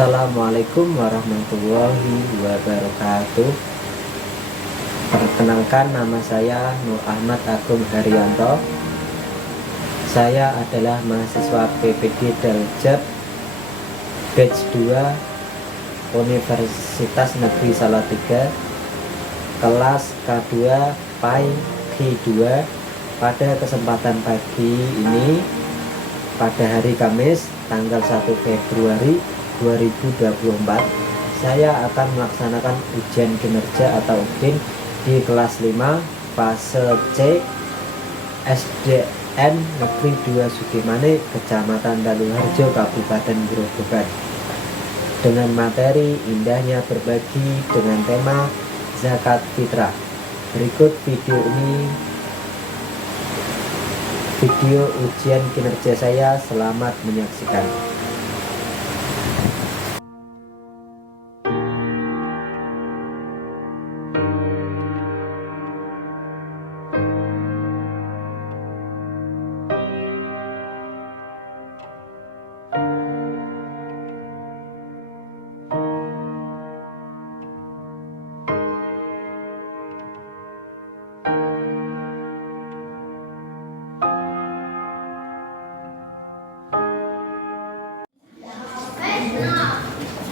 Assalamualaikum warahmatullahi wabarakatuh. Perkenalkan, nama saya Nur Ahmad Agung Haryanto. Saya adalah mahasiswa PPD Daljab Batch 2 Universitas Negeri Salatiga, kelas K2 PAI G2. Pada kesempatan pagi ini, pada hari Kamis tanggal 1 Februari 2024, saya akan melaksanakan ujian kinerja atau UKIN di kelas 5 fase C SDN Negeri 2 Sukimane, Kecamatan Daluharjo, Kabupaten Grobogan, dengan materi indahnya berbagi dengan tema zakat fitrah. Berikut video ujian kinerja saya. Selamat menyaksikan.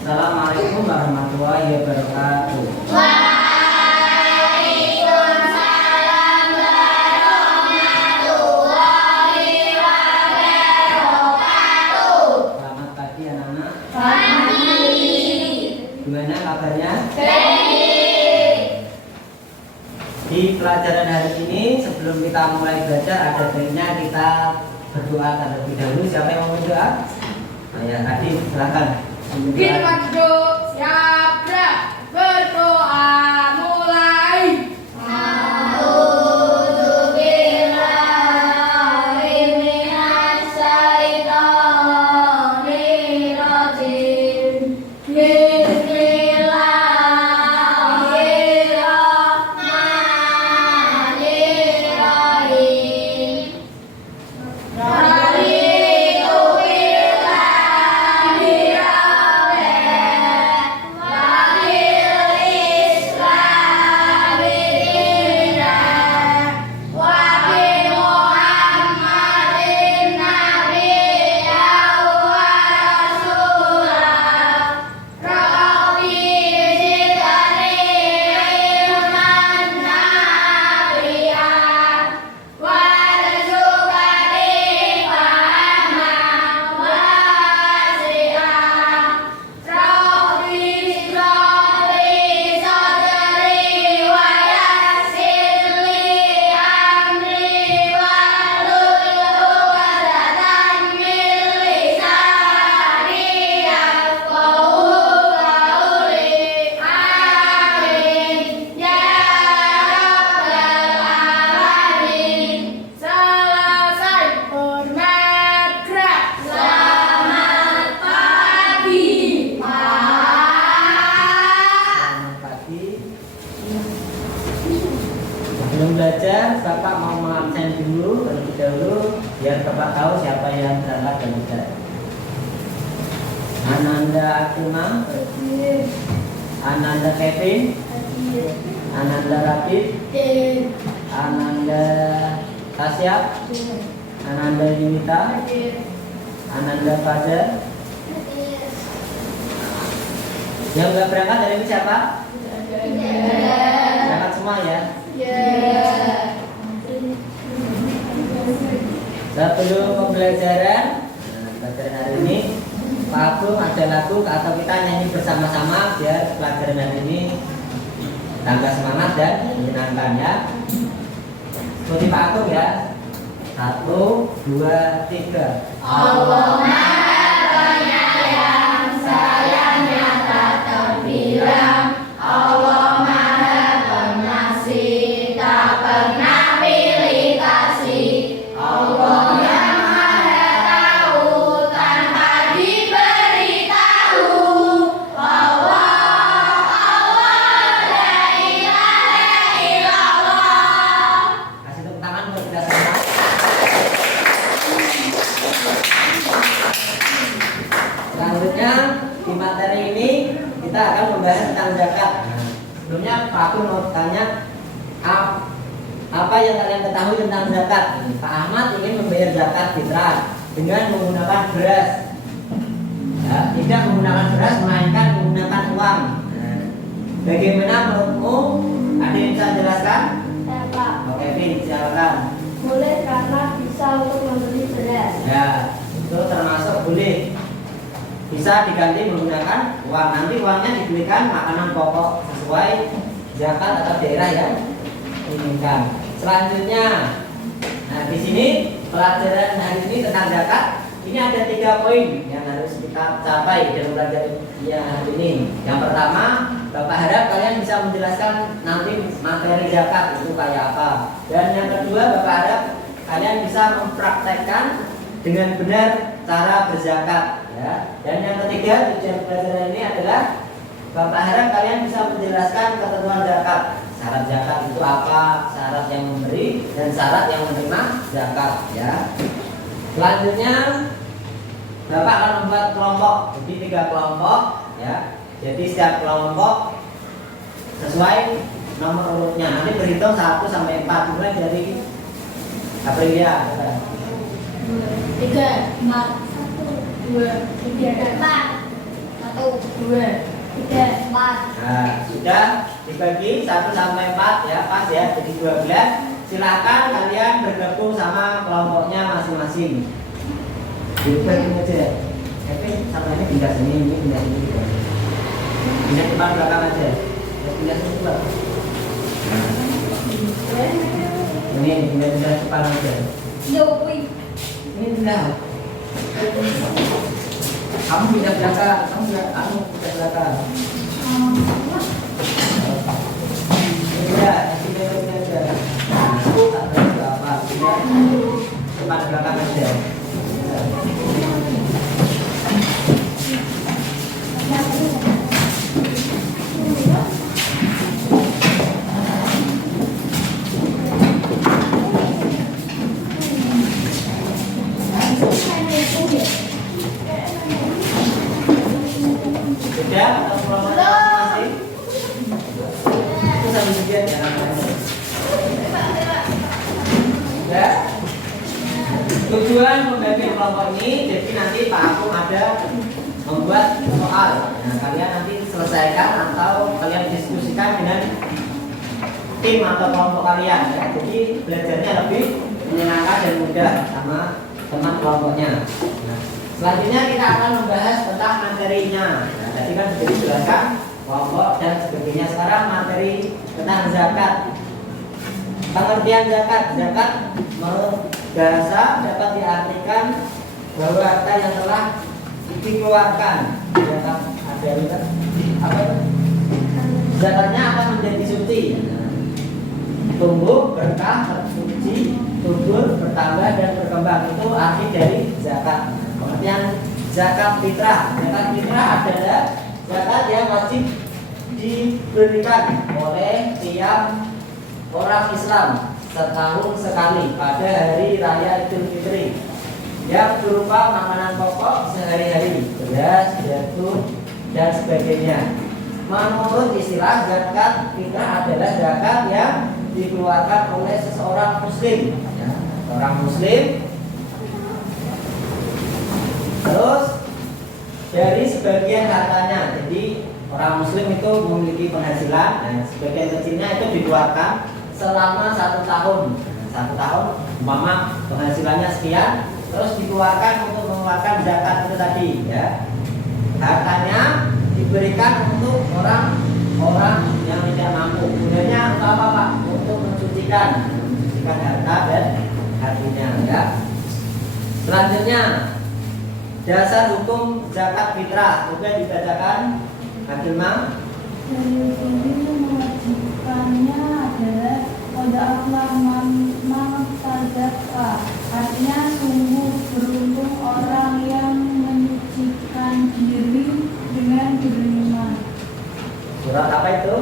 Assalamualaikum warahmatullahi wabarakatuh. Waalaikumsalam warahmatullahi wabarakatuh. Selamat pagi anak-anak. Pagi. Gimana kabarnya? Baik. Di pelajaran hari ini, sebelum kita mulai belajar, ada baiknya kita berdoa terlebih dahulu. Siapa yang mau berdoa? Ya, Adi, silakan. Kita siap gerak, berdoa mulai. A'udzubillahi minasyaitonirrajim. Bismillahirrahmanirrahim. Sebelum belajar, Bapak mau mengabsen dulu terlebih dahulu biar Bapak tahu siapa yang berangkat dan tidak. Ananda Akima, Ananda Kevin, Ananda Radit, Ananda Tasya, Ananda Yunita, Ananda Fajar. Yang nggak berangkat dari ini siapa? Berangkat semua ya. Sebelum pembelajaran hari ini, Pak Agung ada lagu atau kita nyanyi bersama-sama biar pelajaran hari ini tambah semangat dan menyenangkan ya. Seperti Pak Agung ya. 1, 2, 3. Allah Maha Penyayang, sayangnya tak terbilang. Allah Maha Pengasih, tak pernah pilih kasih. Allah yang Maha Tahu, tanpa diberitahu. Allah, la ilaha illallah. Kasih tepuk tangan buat kita semua. Selanjutnya di materi ini kita akan membahas tentang zakat. Nah, sebelumnya Pak Aku mau tanya apa yang kalian ketahui tentang zakat? Pak Ahmad ingin membayar zakat fitrah dengan menggunakan beras. Ya, tidak menggunakan beras melainkan menggunakan uang. Nah, bagaimana menurutmu? Ada yang bisa jelaskan? Ya Pak, Oke, Vin, silakan. boleh karena bisa untuk membeli beras. Ya, itu termasuk boleh. Bisa diganti menggunakan uang. Nanti uangnya dibelikan makanan pokok sesuai zakat atau daerah yang diinginkan. Selanjutnya, nah di sini pelajaran hari ini tentang zakat. Ini ada 3 poin yang harus kita capai dalam pelajaran hari ini. Yang pertama, Bapak harap kalian bisa menjelaskan nanti materi zakat itu kayak apa. Dan yang kedua, Bapak harap kalian bisa mempraktekkan dengan benar cara berzakat. Ya. Dan yang ketiga, tujuan pelajaran ini adalah Bapak harap kalian bisa menjelaskan ketentuan zakat. Syarat zakat itu apa? Syarat yang memberi dan syarat yang menerima zakat. Ya. Selanjutnya, Bapak akan membuat kelompok. Jadi 3 kelompok. Ya. Jadi setiap kelompok sesuai nomor urutnya. Nanti berhitung 1 sampai 4 mulai dari Aprilia. 3, 4, 1, 2, 3, 4, 1, 2, 3, 4. Nah, sudah dibagi 1 sampai 4 ya, pas ya. Jadi 12. Silakan kalian bergabung sama kelompoknya masing-masing. Dibagi aja. Tapi sama ini pindah sini, ini pindah sini juga. Pindah depan belakang aja. Ya, pindah sini juga. Ini pindah depan aja. Ini pindah. Kamu pindah belakang, kamu pindah belakang. Pindah aja. Aku tak tahu apa. Pindah depan belakang aja. Sudah atau kelompoknya masing-masing? Itu sambil lihat ya namanya. Ya. Tujuan membagi kelompok ini, jadi nanti Pak Akum ada membuat soal. Nah, kalian nanti selesaikan atau kalian diskusikan dengan tim atau kelompok kalian. Ya. Jadi belajarnya lebih menyenangkan dan mudah sama teman kelompoknya. Nah, selanjutnya kita akan membahas tentang materinya. Nah, tadi kan sudah dijelaskan kelompok dan sebagainya. Sekarang materi tentang zakat. Pengertian zakat. Zakat menurut bahasa dapat diartikan bahwa harta yang telah dikeluarkan. Zakat ada apa? Zakatnya akan menjadi suci. Tumbuh, berkah, tersuci, subur, bertambah dan berkembang. Itu arti dari zakat. Pengertian zakat fitrah. Zakat fitrah adalah zakat yang wajib diberikan oleh tiap orang Islam setahun sekali pada hari raya Idul Fitri yang berupa makanan pokok sehari-hari, beras, jagung, dan sebagainya. Menurut istilah, zakat fitrah adalah zakat yang dikeluarkan oleh seseorang muslim, ya, orang muslim. Terus dari sebagian hartanya, jadi orang muslim itu memiliki penghasilan, dan sebagian kecilnya itu dikeluarkan selama 1 tahun. 1 tahun, umpama penghasilannya sekian, terus dikeluarkan untuk mengeluarkan zakat itu tadi, ya. Hartanya diberikan untuk orang-orang yang tidak mampu. Gunanya untuk apa, Pak? Untuk mensucikan harta dan hatinya, ya. Selanjutnya, dasar hukum zakat fitrah juga dibacakan Hakimah. Dari sini mewajibkannya adalah pada Allah manfaatkan. Artinya sungguh beruntung orang yang menyucikan diri dengan beriman. Surat apa itu?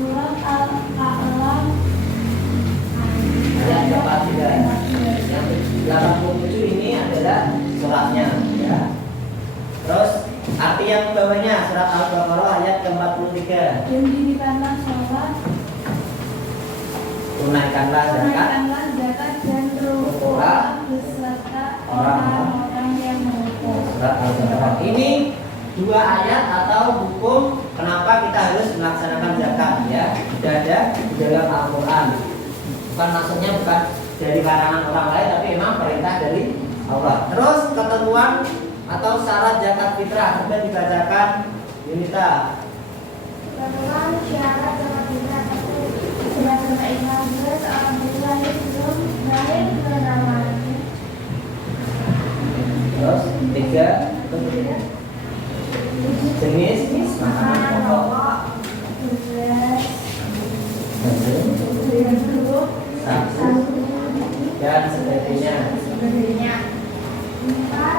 Surat Al-A'la Ayat 43. Yang 87 ini adalah suratnya, ya. Terus arti yang bawahnya surat Al-Baqarah ayat ke-43. Yang dirikanlah sholat, Tunaikanlah zakat zakat dan rukuk beserta orang-orang yang mengukur. surat Al-Baqarah. Ini dua ayat atau hukum kenapa kita harus melaksanakan zakat ya. Sudah ada di dalam Al-Qur'an. Bukan maksudnya bukan dari karangan orang lain tapi memang perintah dari Allah. Terus ketentuan atau syarat zakat fitrah sudah dibacakan Yunita. Ketentuan syarat zakat fitrah itu berdasarkan Islam seorang lahir belum lahir ke namanya. Terus tiga jenis makanan pokok, beras, sagu dan sebagainya.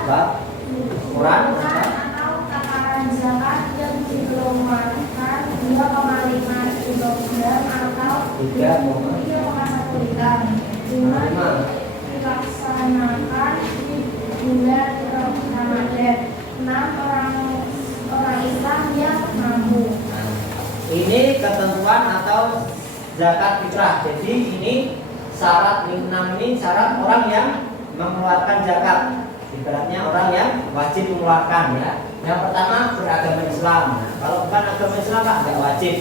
Bab ukuran Atau takaran zakat yang dikeluarkan 2,5 kilogram atau 3,1 liter. Dengan dilaksanakan di bulan Ramadan. 6 orang Islam yang mampu. Ini ketentuan atau zakat fitrah. Jadi ini syarat 6 ini syarat orang yang mengeluarkan zakat. Ibaratnya orang yang wajib mengeluarkan ya. Yang pertama beragama Islam. Nah, kalau bukan agama Islam Pak nggak wajib.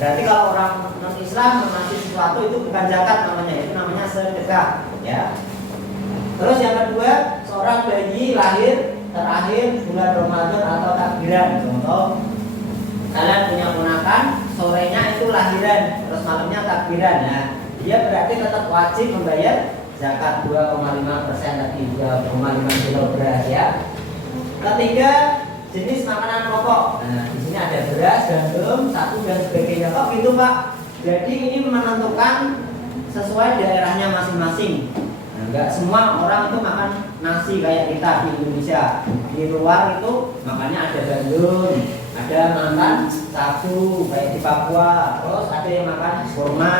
Berarti kalau orang non Islam mengasih sesuatu itu bukan zakat namanya, itu namanya sedekah ya. Terus yang kedua, seorang bayi lahir terakhir bulan Ramadan atau takbiran. Contoh, kalian punya ponakan, sorenya itu lahiran, terus malamnya takbiran. Nah, dia berarti tetap wajib membayar zakat 2,5% tadi, 2,5 kilo beras ya. Ketiga, jenis makanan pokok. Nah, di sini ada beras, gandum, sagu dan sebagainya. Kok gitu Pak? Jadi ini menentukan sesuai daerahnya masing-masing. Nah, enggak semua orang itu makan nasi kayak kita di Indonesia. Di luar itu makannya ada gandum, ada makan sagu kayak di Papua, terus ada yang makan kurma,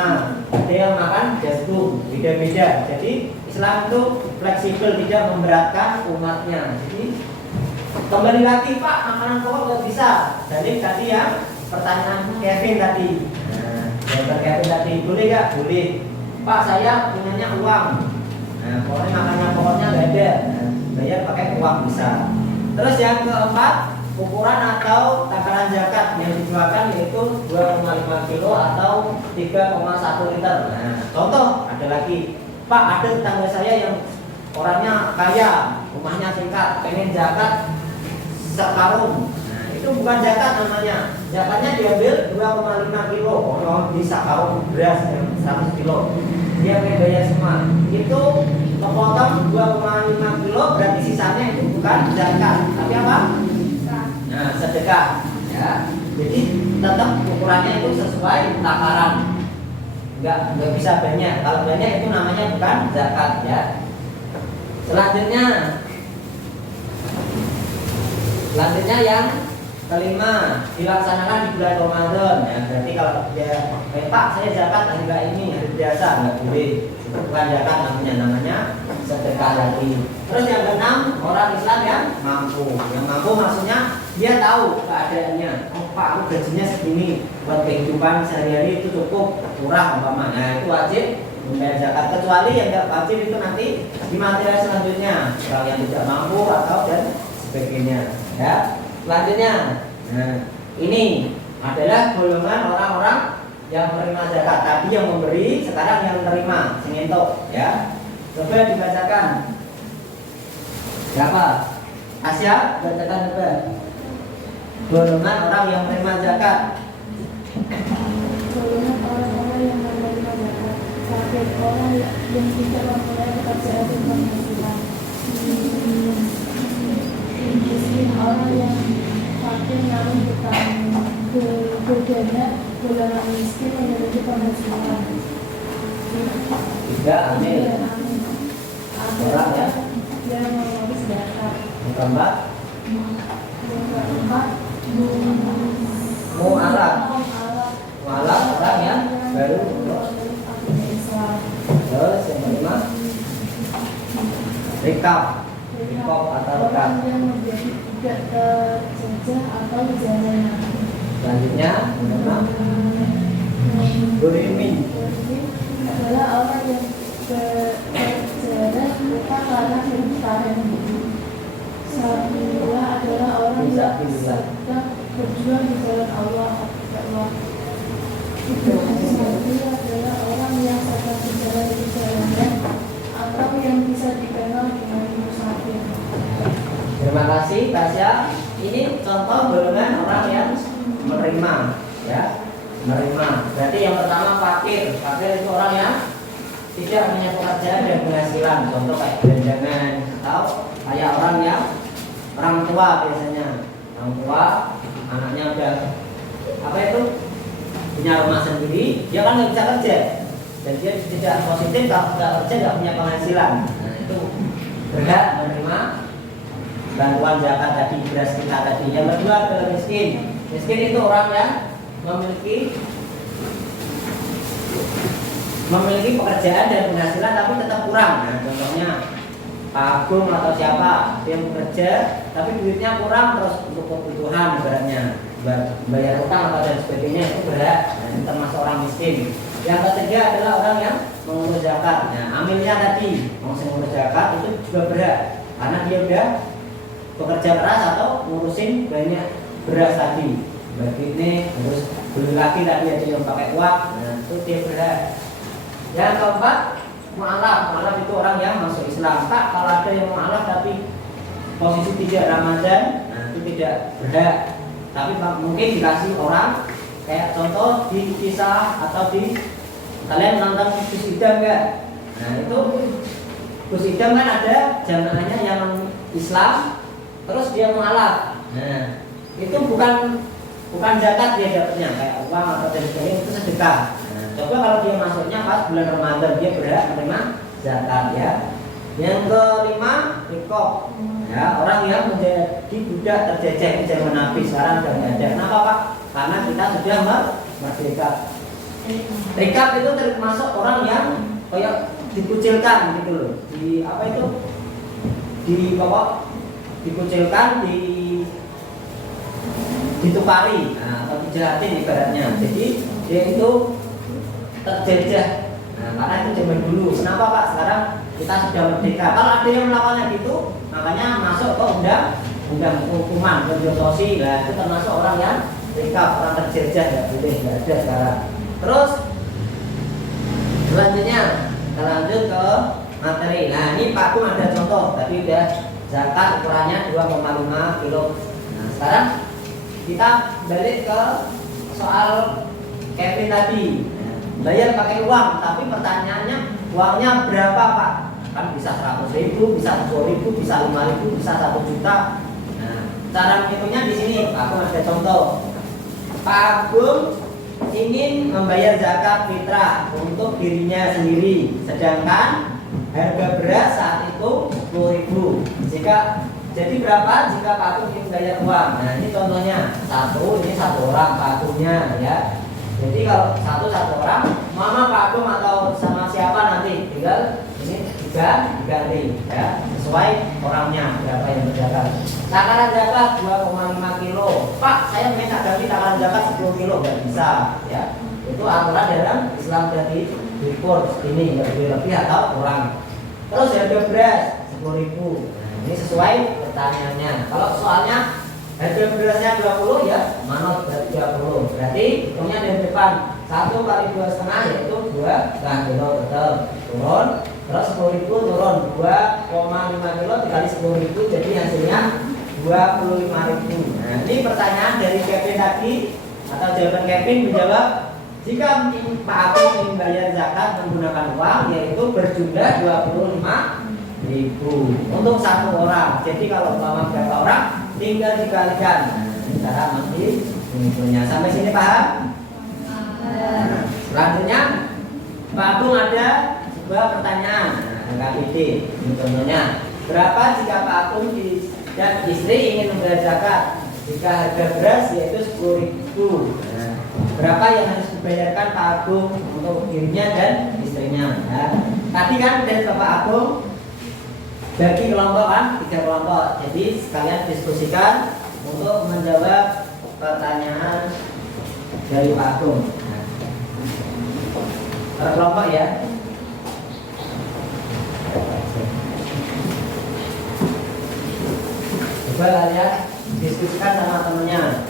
ada yang makan jagung, beda-beda. Jadi Islam itu fleksibel, tidak memberatkan umatnya. Jadi kembali lagi Pak, makanan pokok nggak bisa. Jadi tadi ya pertanyaan Kevin tadi. Nah, jawaban Kevin tadi boleh nggak? Boleh. Pak, saya punyanya uang. Nah, pokoknya makanan pokoknya nggak ada. Nah, bayar pakai uang bisa. Terus yang keempat, ukuran atau takaran zakat yang dijualkan yaitu 2,5 kilo atau 3,1 liter. Nah, contoh ada lagi, Pak, ada tetangga saya yang orangnya kaya, rumahnya tingkat, pengen zakat sekarung. Nah, itu bukan zakat namanya. Zakatnya diambil 2,5 kilo. Kalau di sekarung beras yang 100 kilo, dia pengen bayar semua. Itu kepotong 2,5 kilo, berarti sisanya itu bukan zakat, tapi apa? Nah, sedekah ya. Jadi tetap ukurannya itu sesuai takaran. Enggak bisa banyak. Kalau banyak itu namanya bukan zakat ya. Selanjutnya yang kelima, dilaksanakan di bulan Ramadan ya. Berarti kalau dia Pak, saya zakat hari ini hari biasa enggak boleh. Itu bukan zakat namanya sedekah lagi. Terus yang keenam, orang Islam yang mampu. Yang mampu maksudnya dia tahu keadaannya. Oh Pak, aku gajinya segini, buat kehidupan sehari-hari itu cukup, kurang umpama. Nah, itu wajib membayar zakat. Kecuali yang tidak wajib itu nanti di materi selanjutnya, orang yang tidak mampu atau dan sebagainya. Ya, selanjutnya, nah ini adalah golongan orang-orang yang menerima zakat. Tadi yang memberi, sekarang yang menerima, sengentok. Ya, coba dibacakan. Berapa? Asya, bacakan coba. Golongan orang yang menerima zakat. Golongan orang-orang yang menerima zakat. Satu orang yang tidak mempunyai pekerjaan dan penghasilan. Miskin, orang yang fakir namun bukan bedanya golongan miskin memiliki penghasilan. Tiga, amin. Orang ya. Yang mengurus zakat. Yang keempat, Yang keempat, mu'alaf. Mu'alaf orang yang baru. Islam. Terus yang kelima, rikab. Rikab atau rikab. Orang yang menjadi tidak terjajah jalannya. Selanjutnya, Burimin adalah orang yang berjalan lupa karena kebutaan. Sabilah adalah orang yang sedang berjuang di jalan Allah. Sabilah adalah orang yang sedang berjalan di jalannya atau yang bisa dikenal dengan musafir. Terima kasih Tasya. Ini contoh golongan orang yang menerima, ya, menerima. Berarti yang pertama fakir. Fakir itu orang yang tidak punya pekerjaan dan penghasilan. Contoh kayak gelandangan atau kayak orang yang orang tua biasanya. Orang tua, anaknya udah apa itu punya rumah sendiri, dia kan nggak bisa kerja dan dia tidak positif kalau nggak kerja nggak punya penghasilan. Nah itu berhak menerima bantuan zakat tadi, beras kita tadi. Yang kedua adalah miskin. Miskin itu orang yang memiliki pekerjaan dan penghasilan tapi tetap kurang. Nah, contohnya Pak Agung atau siapa yang bekerja tapi duitnya kurang terus untuk kebutuhan ibaratnya bayar utang atau dan sebagainya itu berat. Nah, ini termasuk orang miskin. Yang ketiga adalah orang yang mengurus zakat. Nah, amilnya tadi mengurus zakat itu juga berat karena dia udah bekerja keras atau ngurusin banyak beras tadi. Berarti ini harus beli lagi tadi ada yang pakai uang. Nah, itu dia berat. Yang keempat, mu'alaf itu orang yang masuk Islam. Pak, kalau ada yang mu'alaf tapi posisi tidak Ramadan, nah itu tidak berhak. Tapi mungkin dikasih orang kayak contoh di kisah atau di kalian nonton Gus Idam enggak? Nah itu Gus Idam kan ada jamaahnya yang Islam, terus dia mu'alaf. Nah itu bukan zakat dia dapatnya kayak uang atau sebagainya, itu sedekah. Coba kalau dia masuknya pas bulan Ramadan, dia berhak menerima zakat ya. Yang kelima, rikob. Ya, orang yang menjadi budak terjajah di zaman Nabi sekarang sudah tidak ada. Kenapa Pak? Karena kita sudah merdeka. Rikab itu termasuk orang yang kayak dikucilkan gitu loh. Di apa itu? Di bawah dikucilkan, ditukari, nah, atau dijahatin ibaratnya. Jadi dia itu terjajah. Nah, karena itu zaman dulu. Kenapa Pak? Sekarang kita sudah merdeka. Kalau ada yang melakukannya gitu, makanya masuk ke undang hukuman konstitusi. Nah, itu termasuk orang yang rikab, orang terjajah, nggak boleh, nggak ada sekarang. Terus selanjutnya kita lanjut ke materi. Nah, ini Pak Kum ada contoh. Tadi udah zakat ukurannya 2,5 kilo. Nah, sekarang kita balik ke soal Kevin tadi. Bayar pakai uang, tapi pertanyaannya uangnya berapa Pak? Kan bisa 100.000, bisa 10.000, bisa 5.000, bisa 1 juta. Nah, cara menghitungnya di sini. Pak Agung ada contoh. Pak Agung ingin membayar zakat fitrah untuk dirinya sendiri, sedangkan harga beras saat itu 10.000. Jadi berapa jika Pak Agung ingin bayar uang? Nah ini contohnya ini satu orang Pak Agungnya ya. Jadi kalau satu orang, mama Pak Agung atau sama siapa nanti tinggal ini diganti ya, sesuai orangnya berapa yang berzakat. Takaran zakat 2,5 kilo. Pak, saya minta ganti takaran zakat 10 kilo, nggak bisa ya. Itu aturan dalam Islam dari report ini lebih atau kurang. Terus harga beras 10.000. Nah, ini sesuai pertanyaannya. Kalau soalnya harga berasnya 20 ya, manot berarti 20. Berarti hitungnya dari depan 1 kali 2,5 yaitu 2 kilo betul. Turun, terus 10.000 turun 2,5 kilo dikali 10.000 jadi hasilnya 25.000. Nah, ini pertanyaan dari Kevin tadi atau jawaban Kevin menjawab jika Pak Agung ingin bayar zakat menggunakan uang yaitu berjumlah 25.000 untuk satu orang. Jadi kalau umpama berapa orang tinggal dikalikan. Nah, ini cara menghitungnya. Sampai sini paham? Nah, selanjutnya Pak Agung ada sebuah pertanyaan. Nah, KPD. Ini contohnya. Berapa jika Pak Agung dan istri ingin membayar zakat? Jika harga beras yaitu 10.000. Nah, berapa yang harus dibayarkan Pak Agung untuk dirinya dan istrinya? Nah, tadi kan dari Bapak Agung bagi kelompok kan 3 kelompok. Jadi sekalian diskusikan untuk menjawab pertanyaan dari Pak Agung. Per kelompok ya. Coba kalian diskusikan sama temennya.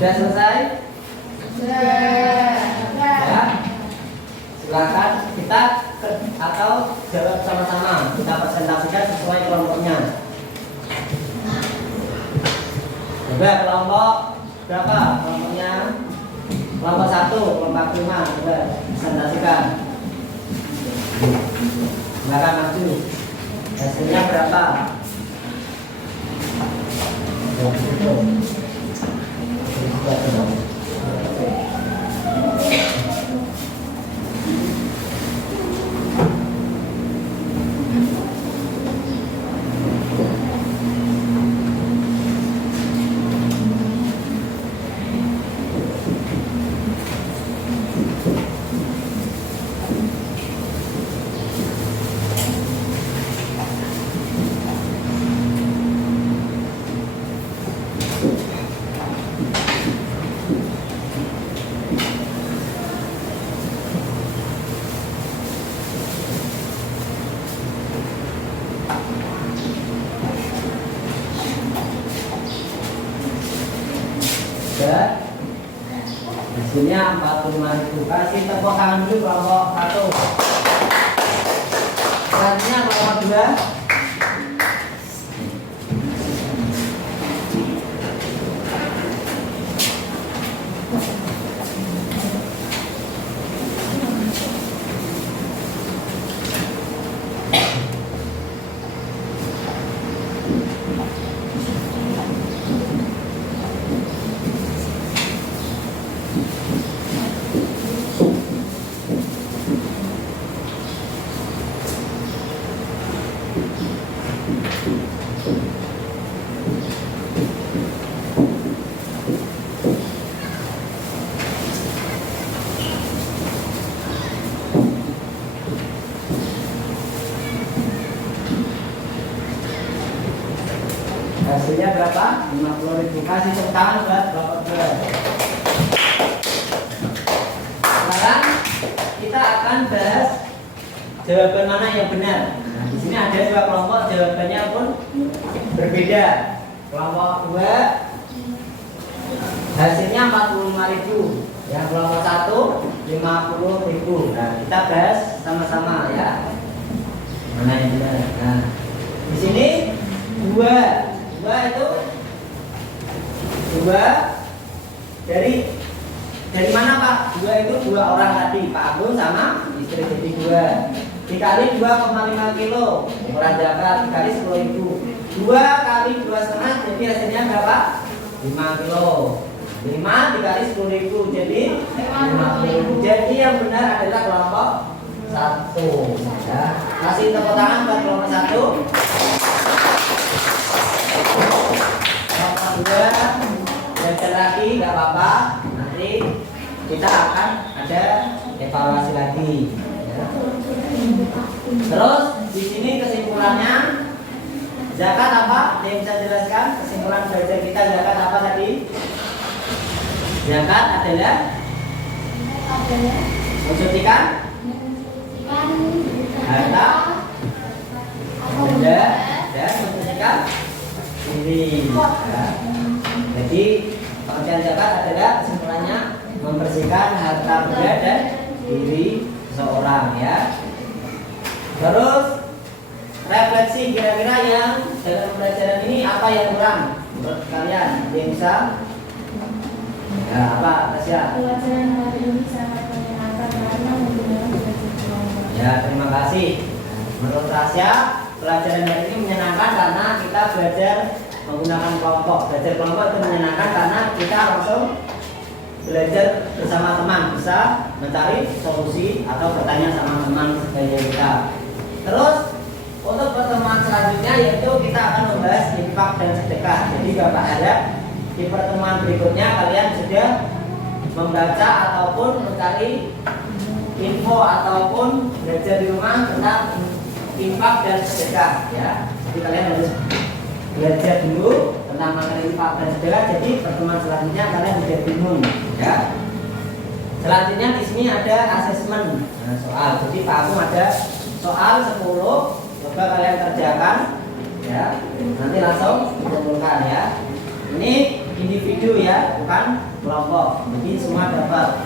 Sudah selesai? Ya. Silakan kita atau jawab sama-sama. Kita presentasikan sesuai kelompoknya. Coba kelompok berapa? Kelompoknya kelompok 1, kelompok 5. Coba presentasikan. Silakan maju. Hasilnya berapa? Hasilnya 45.000. Kasih tepuk tangan dulu kelompok 1. Selanjutnya kelompok 2. Hasilnya berapa? 50.000. Kasih tepuk tangan buat kelompok 2. Sekarang kita akan bahas jawaban mana yang benar. Nah, di sini ada 2 kelompok, jawabannya pun berbeda. Kelompok 2 hasilnya 45.000. Yang kelompok 1 50.000. Nah, kita bahas sama-sama ya. Mana yang benar? Nah, di sini 2 itu 2 dari mana Pak? 2 itu 2 orang tadi, Pak Agung sama istri, jadi 2 dikali 2,5 kilo ukuran zakat dikali 10.000. 2 kali 2,5 jadi hasilnya berapa? 5 kilo. 5 dikali 10.000 jadi 50.000. Jadi yang benar adalah kelompok 1 ya. Kasih tepuk tangan buat kelompok 1. Kelompok 2 belajar lagi, nggak apa-apa. Nanti kita akan ada evaluasi lagi ya. Terus di sini kesimpulannya zakat apa? Ada yang bisa jelaskan kesimpulan belajar kita zakat apa tadi? Zakat adalah mensucikan harta, benda dan mensucikan diri ya. Jadi pengertian zakat adalah kesimpulannya membersihkan harta benda dan diri seseorang ya. Terus refleksi kira-kira yang dalam pelajaran ini apa yang kurang menurut kalian? Yang bisa ya apa Tasya? Pelajaran hari ini sangat menyenangkan karena menggunakan belajar kelompok. Ya terima kasih. Menurut Tasya pelajaran hari ini menyenangkan karena kita belajar menggunakan kelompok. Belajar kelompok itu menyenangkan karena kita langsung belajar bersama teman, bisa mencari solusi atau bertanya sama teman sebaya kita. Terus Untuk pertemuan selanjutnya yaitu kita akan membahas infak dan sedekah. Jadi Bapak harap di pertemuan berikutnya kalian sudah membaca ataupun mencari info ataupun belajar di rumah tentang infak dan sedekah ya. Jadi kalian harus belajar dulu tentang materi infak dan sedekah. Jadi pertemuan selanjutnya kalian tidak bingung ya. Selanjutnya di sini ada asesmen soal. Jadi Pak Agung ada soal 10, coba kalian kerjakan ya. Nanti langsung dikumpulkan ya. Ini individu ya, bukan kelompok. Jadi semua dapat.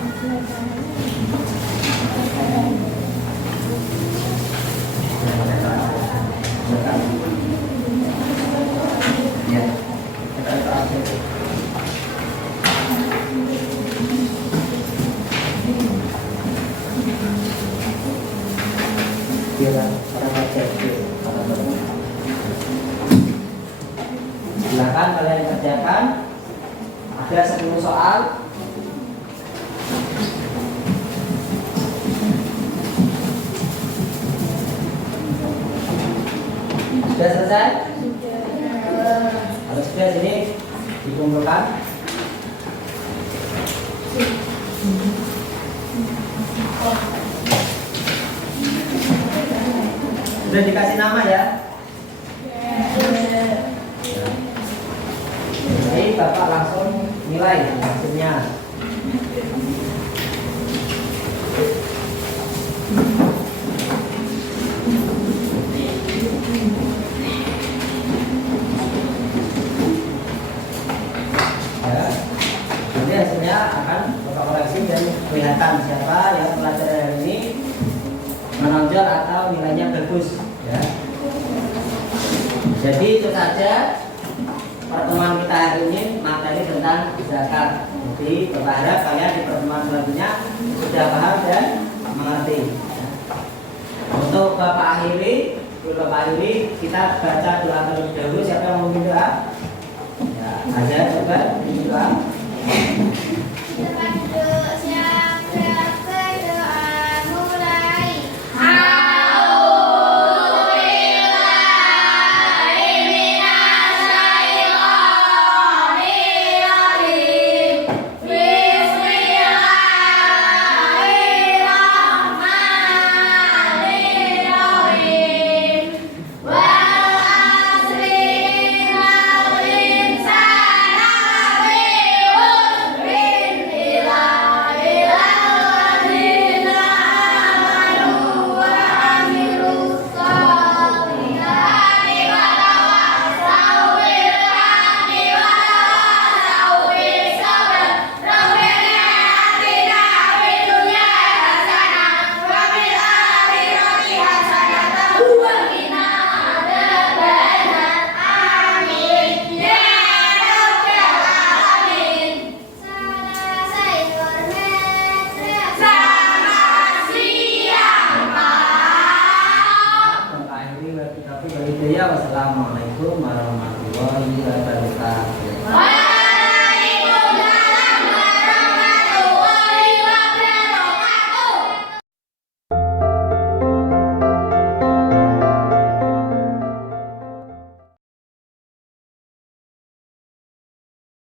Ya. Silakan kalian kerjakan. Ada 10 soal. Sudah selesai? Kalau sudah sini dikumpulkan. Sudah dikasih nama ya? Jadi Bapak langsung nilai hasilnya. Ya. Nanti hasilnya akan Bapak koreksi dan kelihatan siapa yang pelajaran hari ini menonjol atau nilainya bagus ya. Jadi itu saja pertemuan kita hari ini, materi tentang zakat. Jadi Bapak harap kalian di pertemuan selanjutnya sudah paham dan mengerti ya. Untuk Bapak akhiri kita baca doa terlebih dahulu. Siapa yang